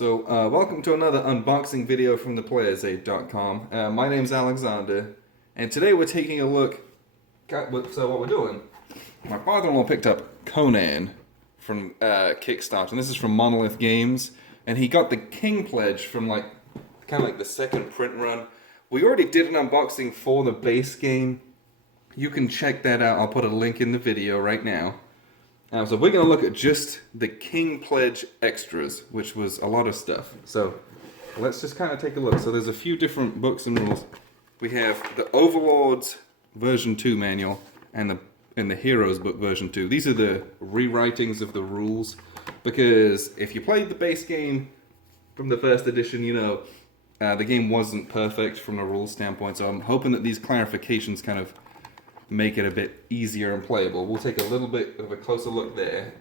Welcome to another unboxing video from theplayersaid.com. My name's Alexander, and today we're taking a look at what we're doing. My father-in-law picked up Conan from Kickstarter, and this is from Monolith Games, and he got the King Pledge from kind of like the second print run. We already did an unboxing for the base game. You can check that out. I'll put a link in the video right now. So we're going to look at just the King Pledge extras, which was a lot of stuff. So let's just kind of take a look. So there's a few different books and rules. We have the Overlord's version 2 manual and the Heroes book version 2. These are the rewritings of the rules, because if you played the base game from the first edition, you know the game wasn't perfect from a rules standpoint. So I'm hoping that these clarifications kind of make it a bit easier and playable. We'll take a little bit of a closer look there.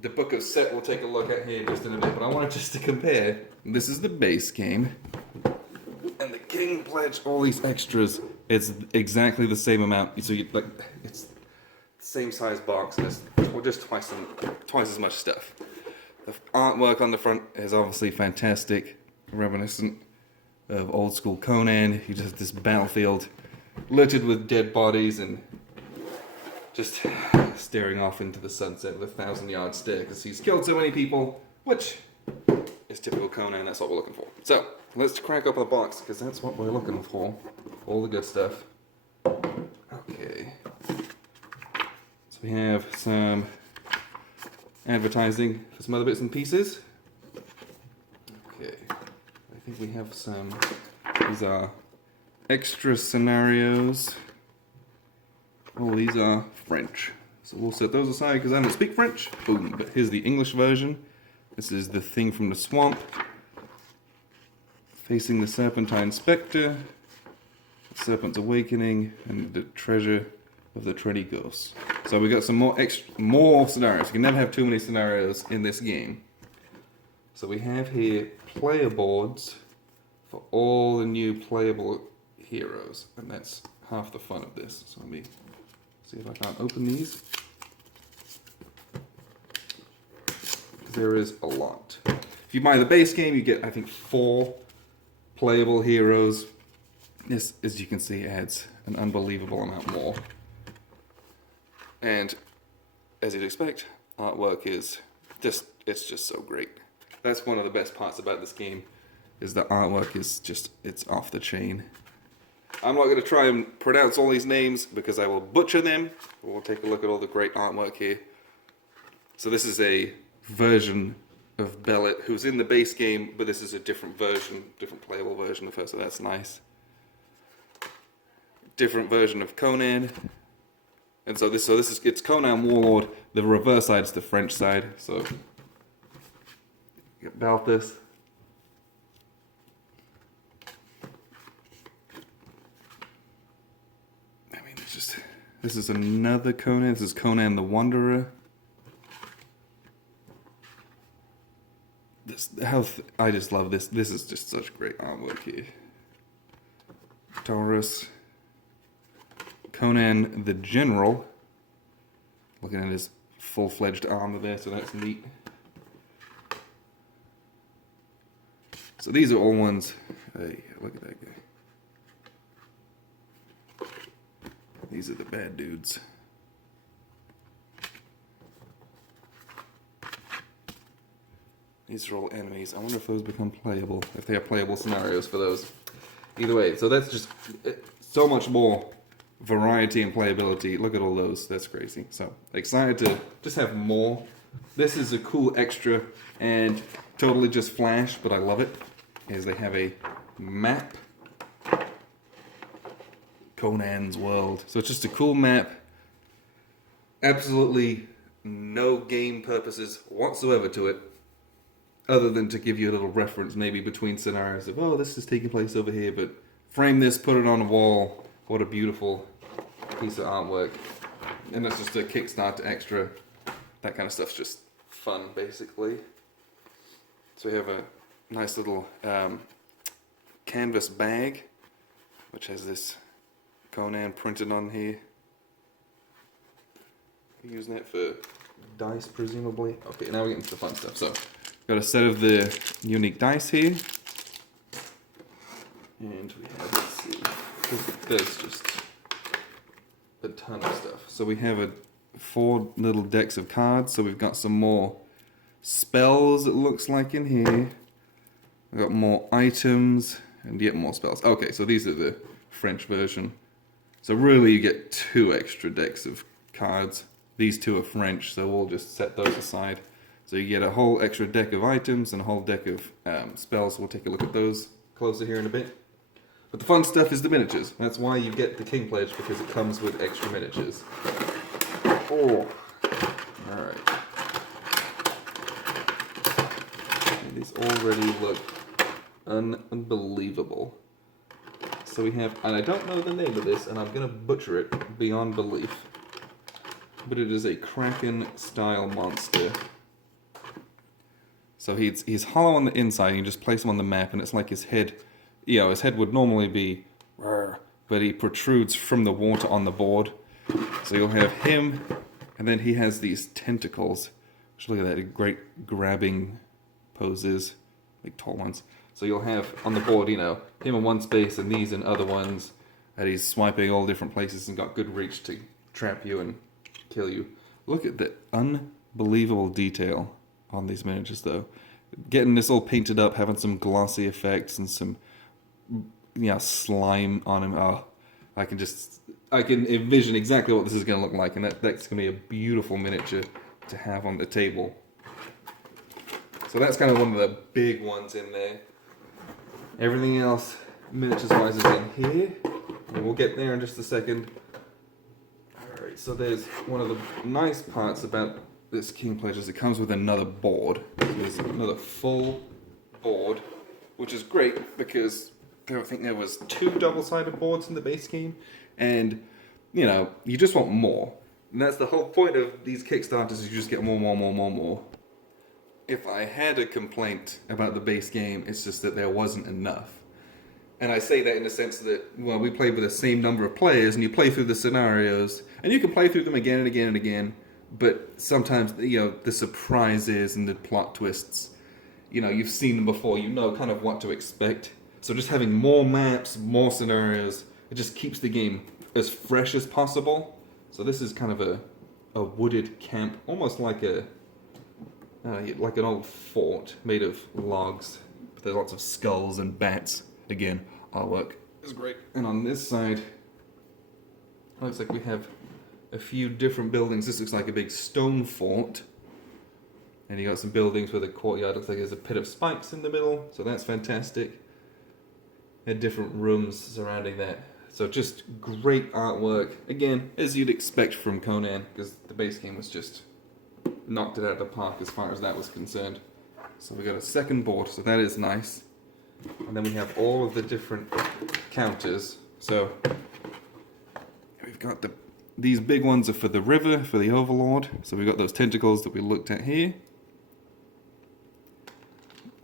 The Book of Set we'll take a look at here just in a bit, but I wanted just to compare. This is the base game, and the King Pledge, all these extras, it's exactly the same amount. So it's the same size box, and it's just twice as much stuff. The artwork on the front is obviously fantastic, reminiscent of old school Conan. You just have this battlefield littered with dead bodies and just staring off into the sunset with a 1,000-yard stare because he's killed so many people, which is typical Conan. That's what we're looking for. So let's crack open the box because that's what we're looking for. All the good stuff. Okay. So we have some advertising for some other bits and pieces. Okay. I think we have some. These are extra scenarios. Oh, these are French. So we'll set those aside because I don't speak French. Boom. But here's the English version. This is the Thing from the Swamp. Facing the Serpentine Spectre. The Serpent's Awakening. And the Treasure of the Tready Ghosts. So we got some more scenarios. You can never have too many scenarios in this game. So we have here player boards for all the new playable heroes, and that's half the fun of this. So let me see if I can't open these. There is a lot. If you buy the base game, you get, I think, 4 playable heroes. This, as you can see, adds an unbelievable amount more. And as you'd expect, artwork is it's just so great. That's one of the best parts about this game, is the artwork is just, it's off the chain. I'm not going to try and pronounce all these names because I will butcher them. We'll take a look at all the great artwork here. So this is a version of Bellet who's in the base game, but this is a different version, different playable version of her, so that's nice. Different version of Conan. And so this is, it's Conan Warlord. The reverse side is the French side. So about this. This is another Conan. This is Conan the Wanderer. I just love this. This is just such great artwork here. Taurus. Conan the General. Looking at his full-fledged armor there, so that's neat. So these are all ones. Hey, look at that guy. These are the bad dudes. These are all enemies. I wonder if those become playable, if they have playable scenarios for those. Either way, so that's just so much more variety and playability. Look at all those. That's crazy. So excited to just have more. This is a cool extra and totally just Flash, but I love it. Is they have a map. Conan's world. So it's just a cool map. Absolutely no game purposes whatsoever to it, other than to give you a little reference maybe between scenarios of, oh, this is taking place over here, but frame this, put it on a wall. What a beautiful piece of artwork. And that's just a Kickstarter extra. That kind of stuff's just fun, basically. So we have a nice little canvas bag, which has this Conan printed on here. Using it for dice, presumably. Okay, now we get into the fun stuff. So Got a set of the unique dice here. And we have, let's see, there's just a ton of stuff. So we have 4 little decks of cards. So we've got some more spells, it looks like, in here. We've got more items and yet more spells. Okay, so these are the French version. So really you get 2 extra decks of cards. These 2 are French, so we'll just set those aside. So you get a whole extra deck of items and a whole deck of spells. We'll take a look at those closer here in a bit. But the fun stuff is the miniatures. That's why you get the King Pledge, because it comes with extra miniatures. Oh, alright. These already look unbelievable. So we have, and I don't know the name of this, and I'm going to butcher it beyond belief, but it is a Kraken-style monster. So he's hollow on the inside, and you just place him on the map, and it's like his head, you know, his head would normally be, but he protrudes from the water on the board. So you'll have him, and then he has these tentacles, which look at that, great grabbing poses, like tall ones. So you'll have on the board, you know, him in one space and these in other ones, and he's swiping all different places and got good reach to trap you and kill you. Look at the unbelievable detail on these miniatures, though. Getting this all painted up, having some glossy effects and some, slime on him. Oh, I can envision exactly what this is going to look like, and that's going to be a beautiful miniature to have on the table. So that's kind of one of the big ones in there. Everything else, miniatures-wise, is in here. And we'll get there in just a second. Alright, so there's one of the nice parts about this King Pledge is it comes with another board. So there's another full board, which is great because I think there was 2 double-sided boards in the base game. And, you just want more. And that's the whole point of these Kickstarters, is you just get more. If I had a complaint about the base game, it's just that there wasn't enough. And I say that in the sense that, well, we played with the same number of players, and you play through the scenarios, and you can play through them again and again and again, but sometimes, the surprises and the plot twists, you've seen them before, you know kind of what to expect. So just having more maps, more scenarios, it just keeps the game as fresh as possible. So this is kind of a wooded camp, almost like like an old fort made of logs. But there's lots of skulls and bats. Again, artwork is great. And on this side, it looks like we have a few different buildings. This looks like a big stone fort. And you got some buildings with a courtyard. Looks like there's a pit of spikes in the middle. So that's fantastic. And different rooms surrounding that. So just great artwork. Again, as you'd expect from Conan, because the base game was just knocked it out of the park as far as that was concerned. So we got a second board, so that is nice. And then we have all of the different counters. So we've got these big ones are for the river, for the Overlord. So we've got those tentacles that we looked at here.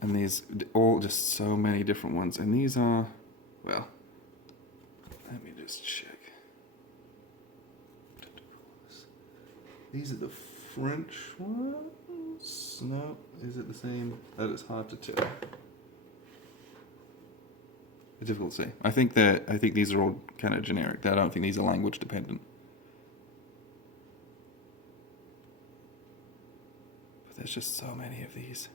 And these all just so many different ones. And these are, well, let me just check. These are the French ones? No, is it the same? That is hard to tell. It's difficult to say. I think these are all kind of generic. I don't think these are language dependent. But there's just so many of these.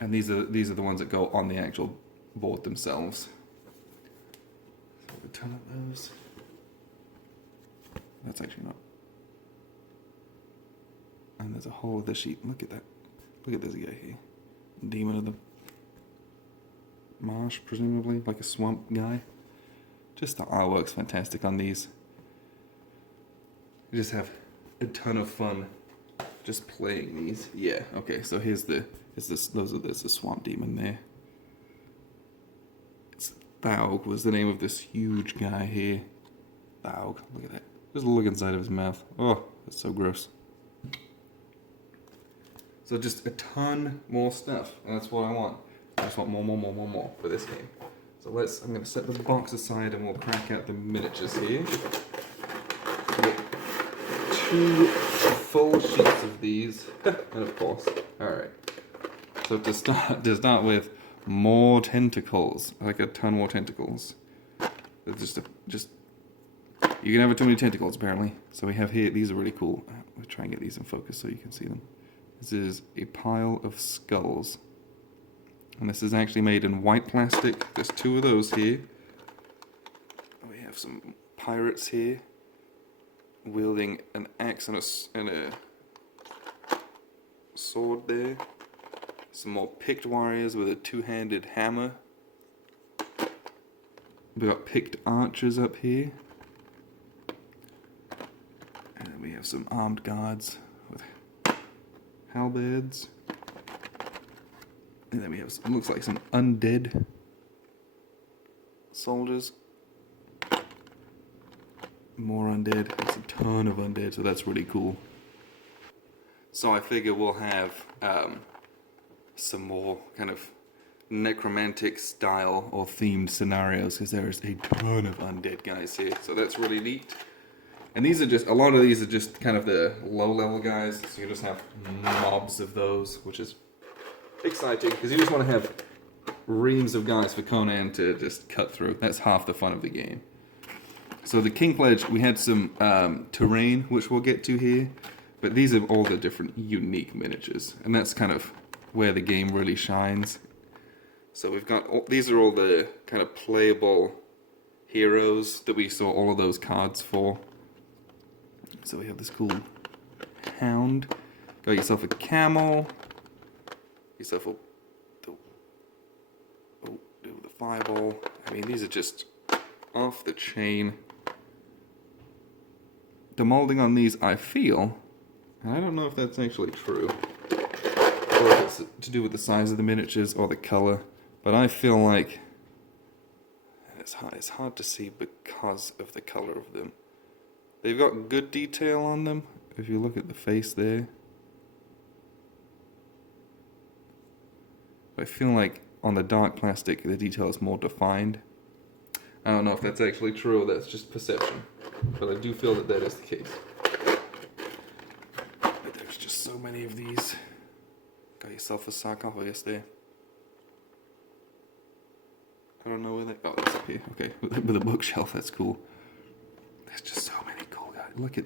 And these are the ones that go on the actual board themselves. So we turn up those. That's actually not. And there's a whole other sheet. Look at that. Look at this guy here. Demon of the marsh, presumably. Like a swamp guy. Just the artwork's fantastic on these. You just have a ton of fun just playing these. Yeah, okay, so there's the swamp demon there. It's Thaug was the name of this huge guy here. Thaug, look at that. Just look inside of his mouth. Oh, that's so gross. So just a ton more stuff, and that's what I want. I just want more for this game. So I'm going to set the box aside and we'll crack out the miniatures here. Get 2 full sheets of these, and of course, Alright. So to start with, more tentacles. Like a ton more tentacles. Just you can have too many tentacles apparently. So we have here, these are really cool. We'll try and get these in focus so you can see them. This is a pile of skulls. And this is actually made in white plastic. There's 2 of those here. We have some pirates here wielding an axe and a sword there. Some more picked warriors with a 2-handed hammer. We've got picked archers up here. And then we have some armed guards with halberds. And then we have looks like some undead soldiers. More undead. There's a ton of undead, so that's really cool. So I figure we'll have some more kind of necromantic style or themed scenarios, because there is a ton of undead guys here. So that's really neat. And these are just, a lot of these are just kind of the low level guys. So you just have mobs of those, which is exciting, because you just want to have reams of guys for Conan to just cut through. That's half the fun of the game. So the King Pledge, we had some terrain, which we'll get to here, but these are all the different unique miniatures, and that's kind of where the game really shines. So we've got, these are all the kind of playable heroes that we saw all of those cards for. So we have this cool hound, got yourself a camel, yourself a the fireball. I mean, these are just off the chain. The molding on these, I feel, and I don't know if that's actually true, or if it's to do with the size of the miniatures or the color, but I feel like it's hard to see because of the color of them. They've got good detail on them. If you look at the face there, I feel like on the dark plastic the detail is more defined. I don't know if that's actually true or that's just perception, but I do feel that that is the case. But there's just so many of these. Got yourself a sarcophagus there. I don't know where they... Oh, it's up here. Okay, with a bookshelf. That's cool. There's just so many cool guys. Look at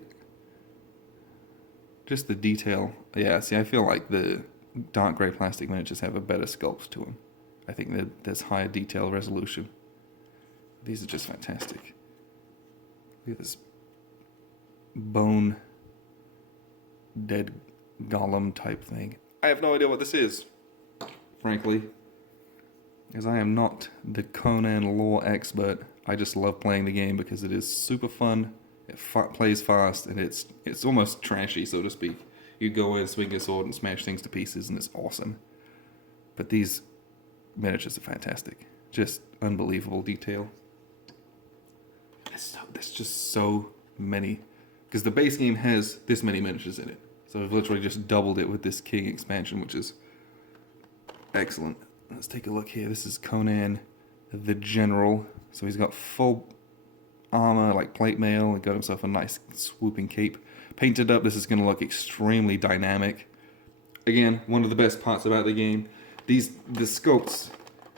just the detail. Yeah, see, I feel like the dark grey plastic miniatures have a better sculpt to them. I think that there's higher detail resolution. These are just fantastic. Look at this bone dead golem type thing. I have no idea what this is, frankly, as I am not the Conan lore expert. I just love playing the game because it is super fun. It plays fast, and it's almost trashy, so to speak. You go in, swing your sword, and smash things to pieces, and it's awesome. But these miniatures are fantastic. Just unbelievable detail. There's just so many. Because the base game has this many miniatures in it. So I've literally just doubled it with this King expansion, which is excellent. Let's take a look here. This is Conan the General. So he's got full armor, like plate mail. He got himself a nice swooping cape. Painted up, this is going to look extremely dynamic. Again, one of the best parts about the game. The sculpts,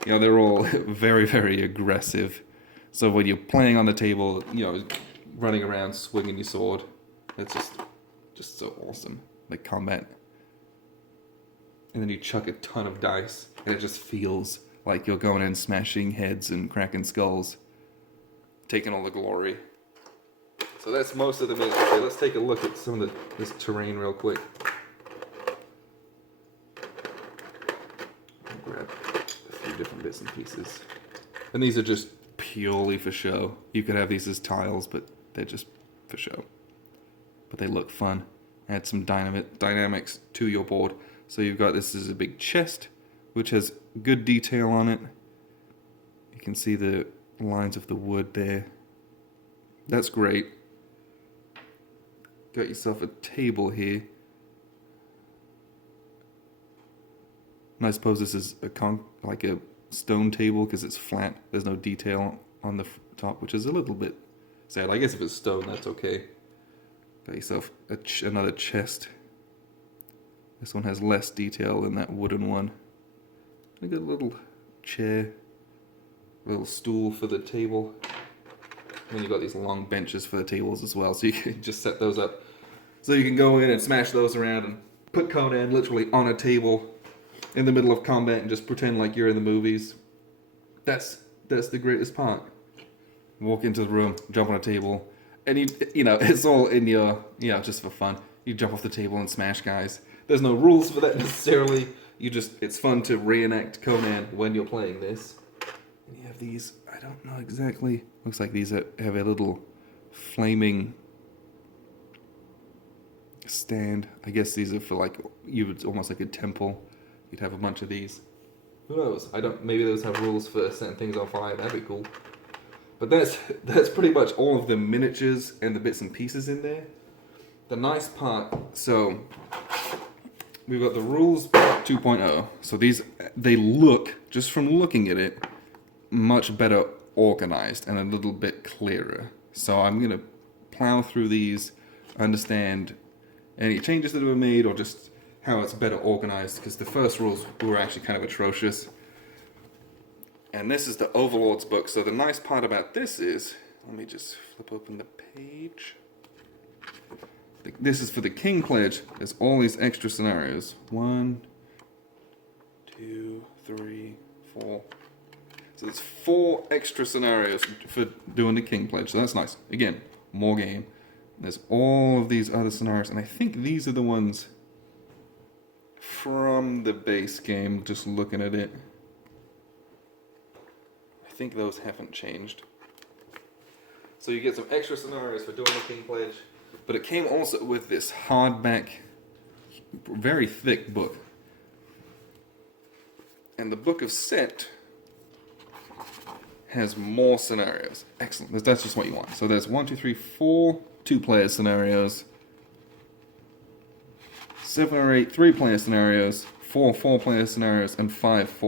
you know, they're all very, very aggressive. So when you're playing on the table, you know, running around, swinging your sword, it's just so awesome. Like combat. And then you chuck a ton of dice, and it just feels like you're going in smashing heads and cracking skulls, taking all the glory. So that's most of the miniatures. Okay, let's take a look at some of this terrain real quick. I'll grab a few different bits and pieces. And these are just purely for show. You could have these as tiles, but they're just for show. But they look fun. Add some dynamics to your board. So you've got, this is a big chest, which has good detail on it. You can see the lines of the wood there. That's great. Got yourself a table here. And I suppose this is like a stone table because it's flat. There's no detail on the top, which is a little bit sad. I guess if it's stone, that's okay. Got yourself another chest. This one has less detail than that wooden one. I got a little chair, a little stool for the table. And you've got these long benches for the tables as well, so you can just set those up. So you can go in and smash those around and put Conan literally on a table in the middle of combat and just pretend like you're in the movies. That's the greatest part. Walk into the room, jump on a table, and you know, it's all in your, just for fun. You jump off the table and smash guys. There's no rules for that necessarily. It's fun to reenact Conan when you're playing this. And you have these, I don't know exactly, looks like these have a little flaming stand. I guess these are for like, almost like a temple. You'd have a bunch of these. Who knows? Maybe those have rules for setting things on fire. That'd be cool. But that's pretty much all of the miniatures and the bits and pieces in there. The nice part, so we've got the rules 2.0. So they look, just from looking at it, much better organized and a little bit clearer. So I'm going to plow through these, understand any changes that were made or just how it's better organized, because the first rules were actually kind of atrocious. And this is the Overlord's book. So the nice part about this is, let me just flip open the page. This is for the King Pledge. There's all these extra scenarios. 1, 2, 3, 4. So there's 4 extra scenarios for doing the King Pledge. So that's nice. Again, more game. There's all of these other scenarios. And I think these are the ones from the base game, just looking at it. I think those haven't changed. So you get some extra scenarios for doing the King Pledge. But it came also with this hardback, very thick book. And the Book of Set has more scenarios. Excellent. That's just what you want. So there's 1, 2, 3, 4 2-player scenarios, 7 or 8 3-player scenarios, 4 4-player scenarios, and 5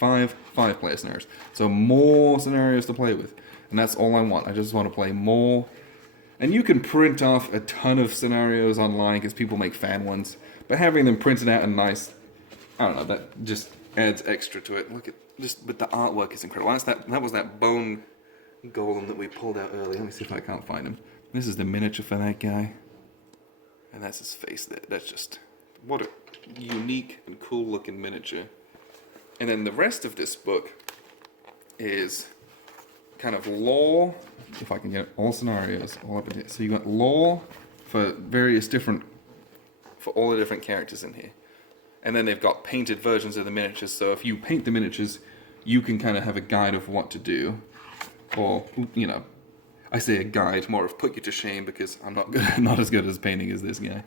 5-player scenarios. So more scenarios to play with. And that's all I want. I just want to play more. And you can print off a ton of scenarios online because people make fan ones. But having them printed out and nice, I don't know, that just adds extra to it. But the artwork is incredible. That was that bone golem that we pulled out earlier. Let me see if I can't find him. This is the miniature for that guy. And that's his face there. That's just, what a unique and cool looking miniature. And then the rest of this book is kind of lore, if I can get all scenarios all up in here. So you got lore for for all the different characters in here. And then they've got painted versions of the miniatures, so if you paint the miniatures, you can kind of have a guide of what to do. Or, I say a guide, more of put you to shame, because I'm not as good as painting as this guy.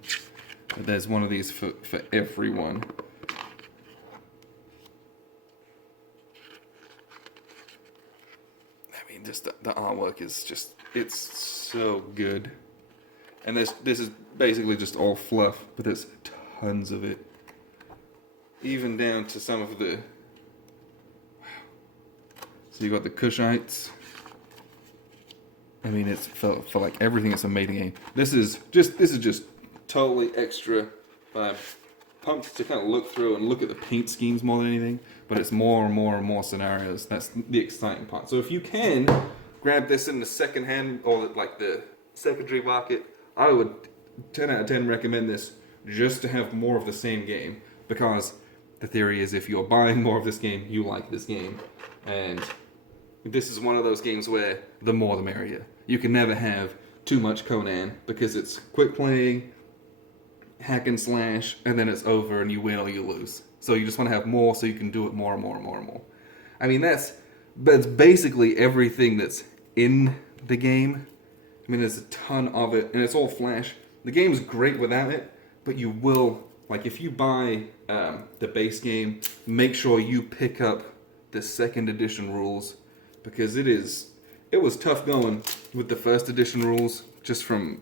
But there's one of these for everyone. I mean, just the artwork is just, it's so good. And this is basically just all fluff, but there's tons of it. Even down to some of the, so you got the Kushites. I mean, it's for like everything. It's a mating game. This is just totally extra. I'm pumped to kind of look through and look at the paint schemes more than anything. But it's more and more and more scenarios. That's the exciting part. So if you can grab this in the second hand or like the secondary market, I would 10 out of 10 recommend this just to have more of the same game, because the theory is if you're buying more of this game, you like this game. And this is one of those games where the more the merrier. You can never have too much Conan, because it's quick playing, hack and slash, and then it's over and you win or you lose. So you just want to have more so you can do it more and more and more and more. I mean, that's basically everything that's in the game. I mean, there's a ton of it, and it's all flash. The game's great without it, but you will, like if you buy the base game, make sure you pick up the second edition rules, because it was tough going with the first edition rules, just from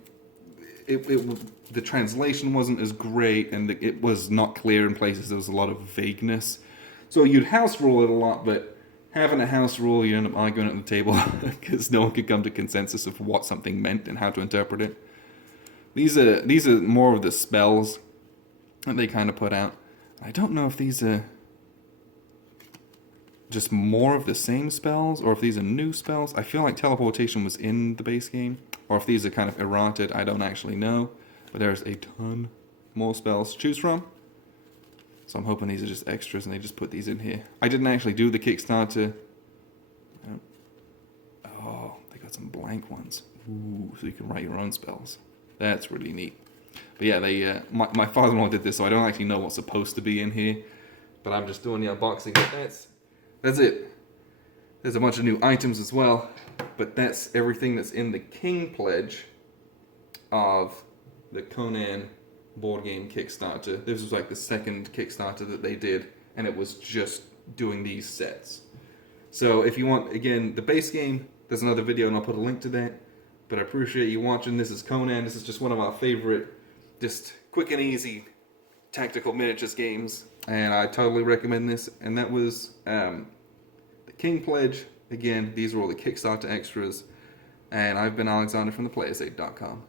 the translation wasn't as great, and it was not clear in places. There was a lot of vagueness, so you'd house rule it a lot, but having a house rule, you end up arguing at the table because no one could come to consensus of what something meant and how to interpret it. These are more of the spells. that they kind of put out. I don't know if these are just more of the same spells, or if these are new spells. I feel like teleportation was in the base game, or if these are kind of errated, I don't actually know. But there's a ton more spells to choose from. So I'm hoping these are just extras and they just put these in here. I didn't actually do the Kickstarter. Oh, they got some blank ones. Ooh, so you can write your own spells. That's really neat. But yeah, my father-in-law did this, so I don't actually know what's supposed to be in here. But I'm just doing the unboxing. But that's it. There's a bunch of new items as well. But that's everything that's in the King Pledge of the Conan board game Kickstarter. This was like the second Kickstarter that they did, and it was just doing these sets. So if you want, again, the base game, there's another video and I'll put a link to that. But I appreciate you watching. This is Conan. This is just one of our favorite, just quick and easy tactical miniatures games, and I totally recommend this. And that was the King Pledge. Again, these are all the Kickstarter extras, and I've been Alexander from theplayersaid.com.